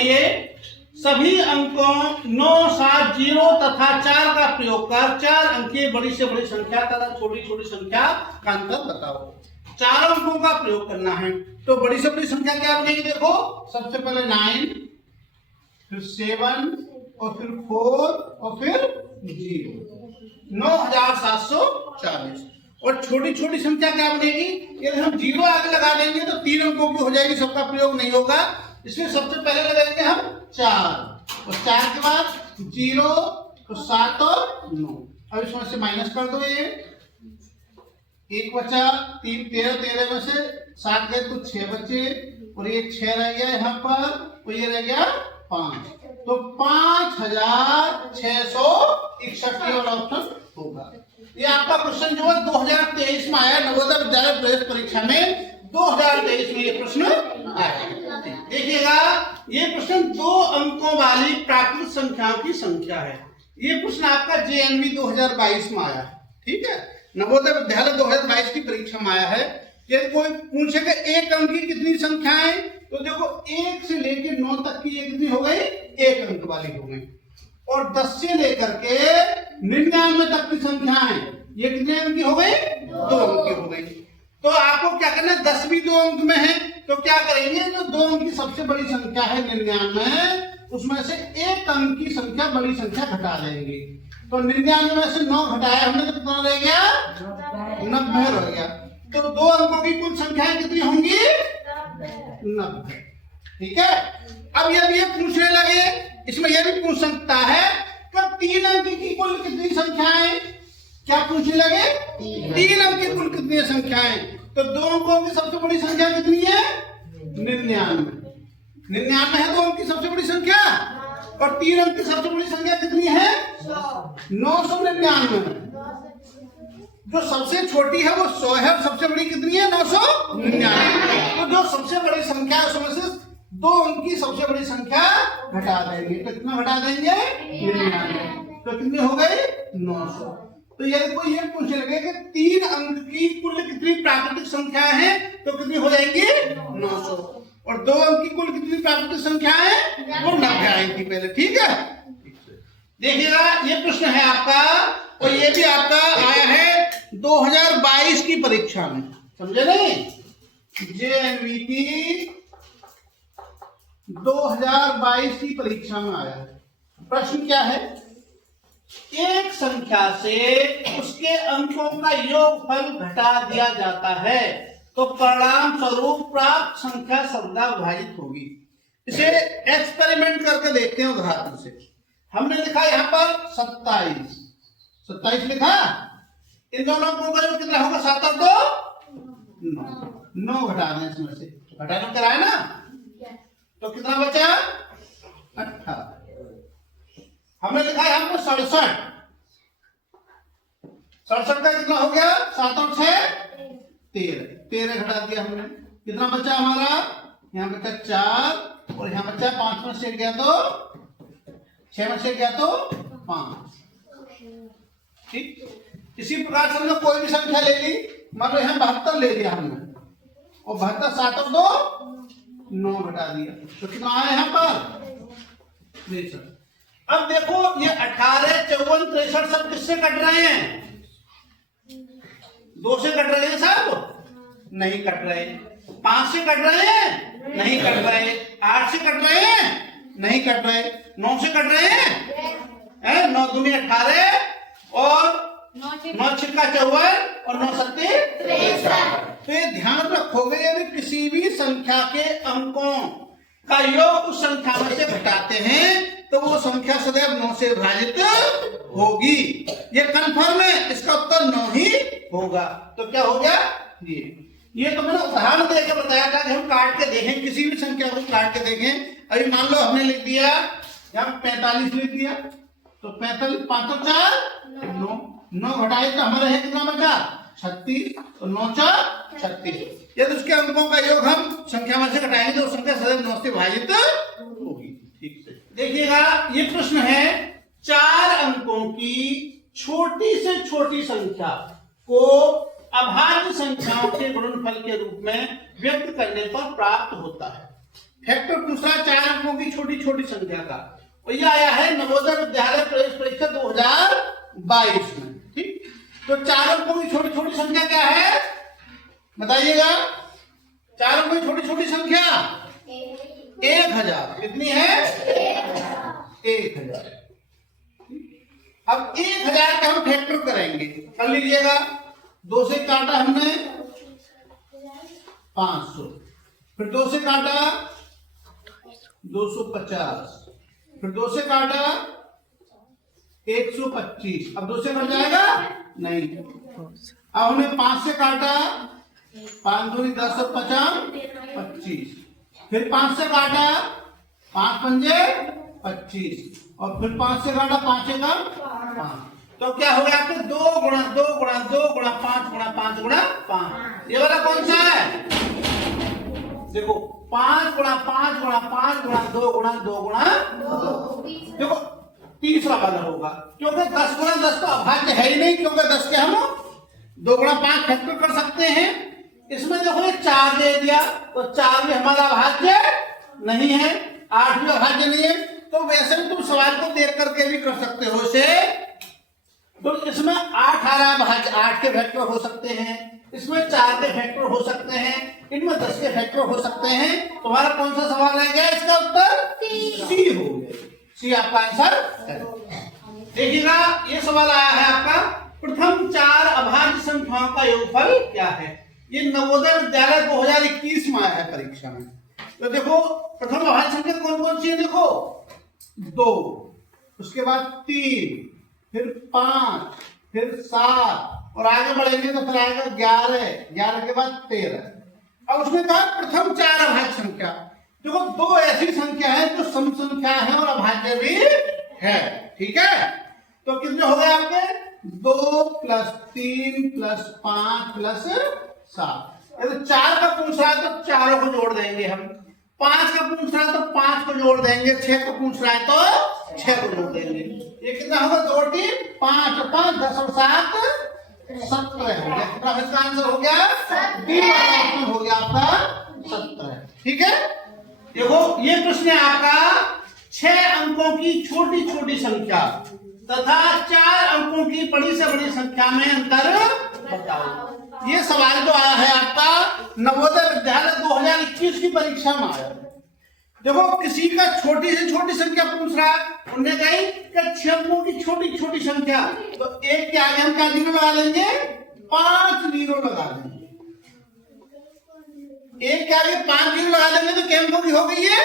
चाहिए सभी अंकों 9, 7, 0 तथा 4 का प्रयोग कर 4 अंकीय बड़ी से बड़ी संख्या तथा छोटी छोटी संख्या का अंतर बताओ। 4 अंकों का प्रयोग करना है तो बड़ी से बड़ी संख्या क्या बनेगी? देखो सबसे पहले 9, फिर 7 और फिर 4 और फिर 0, 9740। और छोटी छोटी संख्या क्या बनेगी? यदि हम 0 आगे लगा देंगे तो 3 अंकों की हो जाएगी, सबका प्रयोग नहीं होगा, इसलिए सबसे पहले लगाएंगे हम 4 और 4 के बाद 0 तो 7 और 9। अब इसमें से माइनस कर दो, ये 1 बचा, 3 13, 13 में से 7 गए तो 6 बचे और ये 6 रह गया यहाँ पर, तो ये रह गया 5, तो 5661 केवल ऑप्शन होगा। ये आपका क्वेश्चन जो है 2023 में आया, नवोदय विद्यालय प्रवेश परीक्षा में 2023 में ये प्रश्न आया। देखिएगा ये प्रश्न 2 अंकों वाली प्राकृत संख्याओं की संख्या है। ये प्रश्न आपका JNV 2022 में आया है, ठीक है, नवोदय विद्यालय 2022 की परीक्षा में आया है। यदि कोई पूछेगा 1 अंक की कितनी संख्याएं, तो देखो 1 से लेकर 9 तक की ये कितनी हो गई? 1 अंक वाली हो गई। और 10 से लेकर के 99 तक की संख्याएं ये कितने अंक की हो गई? 2 अंक की हो गई। तो आपको क्या करना है? 10 भी 2 अंक में है तो क्या करेंगे? जो 2 अंक की सबसे बड़ी संख्या है 99, उसमें से 1 अंक की संख्या बड़ी संख्या घटा देंगे। तो 99 में से 9 घटाया हमने तो कितना रह गया? 90 रह गया। तो 2 अंकों की कुल संख्याएं कितनी होंगी? 90। ठीक है। अब यदि ये पूछने लगे, इसमें यह भी पूछ सकता है कि 3 अंक की कुल कितनी संख्याएं, क्या पूछने लगे? 3 अंक की कुल कितनी संख्याएं, तो 2 अंकों की सबसे बड़ी संख्या कितनी है? 99। 99 है 2 अंक की सबसे बड़ी संख्या, और 3 अंक की सबसे बड़ी संख्या कितनी है? 999। जो सबसे छोटी है वो 100 है, और सबसे बड़ी कितनी है? 999। तो जो सबसे बड़ी संख्या है उसमें से 2 अंक की सबसे बड़ी संख्या घटा देंगे, तो कितना घटा देंगे? 99। तो कितनी हो गई? 900। तो यदि कोई ये पूछने लगे कि 3 अंक की कुल कितनी प्राकृतिक संख्या है, तो कितनी हो जाएंगी? 900। और 2 अंक की कुल कितनी प्राकृतिक संख्या है? वो 90 आएंगी पहले। ठीक है, देखिएगा ये प्रश्न है आपका, और ये भी आपका आया है 2022 की परीक्षा में, समझे नहीं? JNV की 2022 की परीक्षा में आया है। प्रश्न क्या है? एक संख्या से उसके अंकों का योगफल घटा दिया जाता है तो परिणाम स्वरूप प्राप्त संख्या सर्वदा विभाजित होगी। इसे एक्सपेरिमेंट करके देखते हैं उदाहरण से। हमने लिखा यहाँ पर 27 लिखा, इन दोनों अंकों का योग कितना होगा? 7 और 2 9 घटा दें, इसमें से घटाना कराए ना, तो कितना बचा? 18। हमने लिखा है हमको 67 का कितना हो गया? 7 और 6 13 घटा दिया हमने, कितना बचा हमारा? यहाँ बचा 4 और यहाँ बचा 5 में से गया तो 6 में से गया तो 5। ठीक, इसी प्रकार से हमने कोई भी संख्या ले ली, मान लो यहाँ 72 ले लिया हमने, और 72 7 और 2 9 घटा दिया, तो कितना आया यहाँ पर? 63। अब देखो ये 18, 54, 63 सब किससे कट रहे हैं? 2 से कट रहे हैं साहब? नहीं कट रहे। 5 से कट रहे हैं? नहीं कट रहे। 8 से कट रहे हैं? नहीं कट रहे। 9 से कट रहे हैं? 9 दूनी 18 और 9 छिक्का 54 और 9 सत्ती 63। तो ये ध्यान रखोगे, यदि किसी भी संख्या के अंकों का योग उस संख्या में से घटाते हैं तो वो संख्या सदैव 9 से विभाजित होगी। ये कंफर्म है, इसका उत्तर 9 ही होगा। तो क्या हो गया? ये तो मैंने उदाहरण देकर बताया था कि हम काट के देखें, किसी भी संख्या को काट के देखें। अभी मान लो हमने लिख दिया यहाँ 45 लिख दिया, तो 45 5 और 4 9 घटाए तो हमारे है कितना बचा? 36, तो 9 4 36। यदि उसके अंकों का योग हम संख्या में से घटाएंगे तो संख्या सदैव 9 से विभाजित होगी। ठीक से देखिएगा, ये प्रश्न है 4 अंकों की छोटी से छोटी संख्या को अभाज्य संख्याओं के गुणनफल के रूप में व्यक्त करने पर प्राप्त होता है। फैक्टर पूछ रहा है 4 अंकों की छोटी छोटी संख्या का, और यह आया है नवोदय विद्यालय प्रवेश परीक्षा 2022 में। ठीक, तो 4 अंकों की छोटी छोटी संख्या क्या है बताइएगा? 4 अंकों की छोटी छोटी संख्या 1000। कितनी है? 1000। अब 1000 का हम फैक्टर करेंगे, कर लीजिएगा। 2 से काटा हमने 500, फिर 2 से काटा 250, फिर 2 से काटा 125। अब 2 से कट जाएगा नहीं। अब हमने 5 से काटा, 5 दूनी 10 और 50 25, फिर 5 से काटा 5 पंजे 25, और फिर 5 से काटा 5 का 5। तो क्या हो गया आपके 2 गुणा 2 गुणा 2 गुणा 5 गुणा 5 गुणा 5। ये वाला कौन सा है? देखो 5 गुणा 5 गुणा 5 गुणा 2 गुणा 2 गुणा 2। देखो तीसरा वाला होगा, क्योंकि 10 गुणा 10 तो अभाज्य है ही नहीं, क्योंकि 10 के हम 2 गुणा 5 फैक्टर कर सकते हैं। इसमें देखो ये 4 दे दिया, तो 4 भी हमारा अभाज्य नहीं है, 8 भी अभाज्य नहीं है। तो वैसे भी तुम सवाल को देख करके भी कर सकते हो इसे। तो इसमें 8 आ रहा भाज्य, 8 के फैक्टर हो सकते हैं, इसमें 4 के फैक्टर हो सकते हैं, इनमें 10 के फैक्टर हो सकते हैं। तुम्हारा कौन सा सवाल रह गया? इसका उत्तर सी हो गया। सी आपका आंसर है। देखिएगा ये सवाल आया है आपका, प्रथम 4 अभाज्य संख्याओं का योगफल क्या है? ये नवोदय विद्यालय 2021 में आया है परीक्षा में। तो देखो प्रथम अभाज्य संख्या कौन कौन सी है? देखो 2, उसके बाद 3, फिर 5, फिर 7, और आगे बढ़ेंगे तो फिर आएगा 11, 11 के बाद 13। अब उसने कहा प्रथम 4 अभाज्य संख्या। देखो 2 ऐसी संख्या है जो सम संख्या है और अभाज्य भी है। ठीक है, तो कितने हो गए आपके? 2 प्लस 3 प्लस 5 प्लस 7। यदि 4 का पूछ रहा है तो चारों को जोड़ देंगे हम, 5 का पूछ रहा है तो 5 को जोड़ देंगे, 6 का पूछ रहा है तो 6 को जोड़ देंगे। ये कितना होगा? 2 3 5 5 10 और 7 17 हो गया। कितना इसका आंसर हो गया? बी वाला ऑप्शन हो गया आपका 17। ठीक है, देखो ये प्रश्न है आपका 6 अंकों की छोटी छोटी संख्या तथा 4 अंकों की बड़ी से बड़ी संख्या में अंतर बताओ। ये सवाल जो आया है आपका नवोदय विद्यालय 2021 की परीक्षा में आया। देखो किसी का छोटी से छोटी संख्या पूछ रहा है, उन्होंने कही कि 6 अंकों की छोटी छोटी संख्या, तो 1 के आगे हम क्या जीरो लगा देंगे? 5 जीरो लगा देंगे। 1 के आगे 5 जीरो लगा देंगे तो क्या अंकों की हो गई है?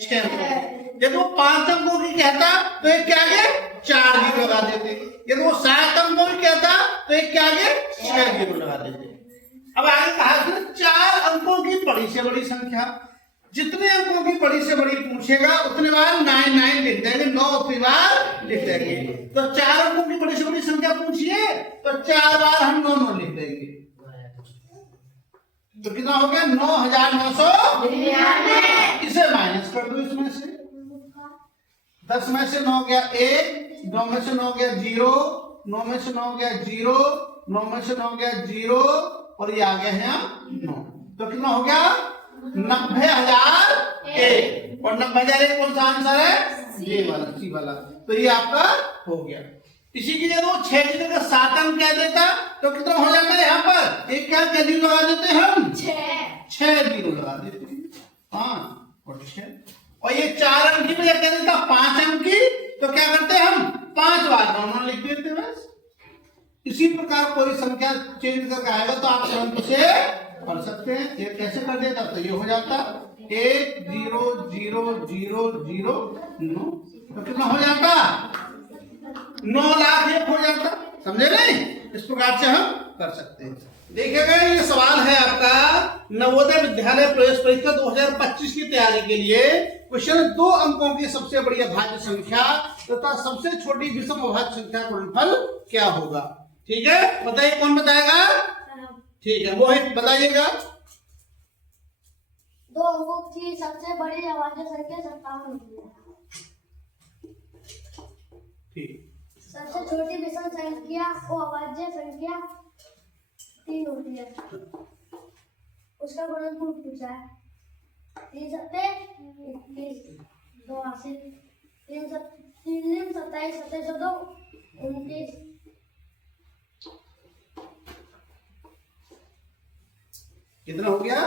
6 अंकों। यदि वो 5 अंकों की कहता तो 1 के आगे 4 जीरो लगा देते। यदि वो 7 अंकों की कहता तो 1 के आगे 6 जीरो लगा देते। अब आगे कहा 4 अंकों की बड़ी से बड़ी संख्या, जितने अंकों की बड़ी से बड़ी पूछेगा उतने बार 9 लिख देंगे, 9 उतनी बार लिख देंगे। तो 4 अंकों की बड़ी से बड़ी संख्या पूछिए तो 4 बार हम 9 लिख देंगे। तो कितना हो गया? 9999। इसे माइनस कर दो इसमें से, 10 में से 9 गया 1, 9 में से 9 गया 0, 9 में से 9 गया 0, 9 में से 9 गया 0, और ये आ गया है 9। तो कितना हो गया? 90,001। और 90,001 कौन सा आंसर है? ये वाला, सी वाला। तो ये आपका हो गया। इसी की जगह वो 6 की जगह 7 अंक क्या देता तो कितना हो जाता है? यहाँ पर एक क्या जीरो लगा देते हम? 6 जीरो लगा देते, 5 और 6। और ये 4 अंक की वजह क्या देता? 5 अंक की, तो क्या करते हम? 5 बार 9 लिख देते बस। इसी प्रकार कोई संख्या चेंज करके आएगा तो आप तुरंत से कर सकते हैं। ये कैसे कर देता? तो ये हो जाता 1 0 0 0 0 9। तो कितना हो जाता? 9,01,000 हो जाता। समझे नहीं? इस प्रकार से हम कर सकते हैं। देखिएगा ये सवाल है आपका नवोदय विद्यालय प्रवेश परीक्षा 2025 की तैयारी के लिए। क्वेश्चन 2 अंकों की सबसे बड़ी अभाज्य संख्या तथा सबसे छोटी विषम अभाज्य संख्या का गुणनफल क्या होगा? ठीक है, बताइए कौन बताएगा? ठीक है, मोहित बताइएगा। 2 अंकों की सबसे बड़ी अभाज्य संख्या 57 होती है। ठीक। सबसे छोटी विषम संख्या वो अभाज्य संख्या 3 होती है, उसका गुणनफल पूछा है। तीन सत्ते 21, 82, तीन 27, 27 2, 29। कितना हो गया?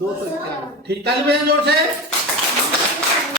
251। ठीक, ताली बजाएं जोर से।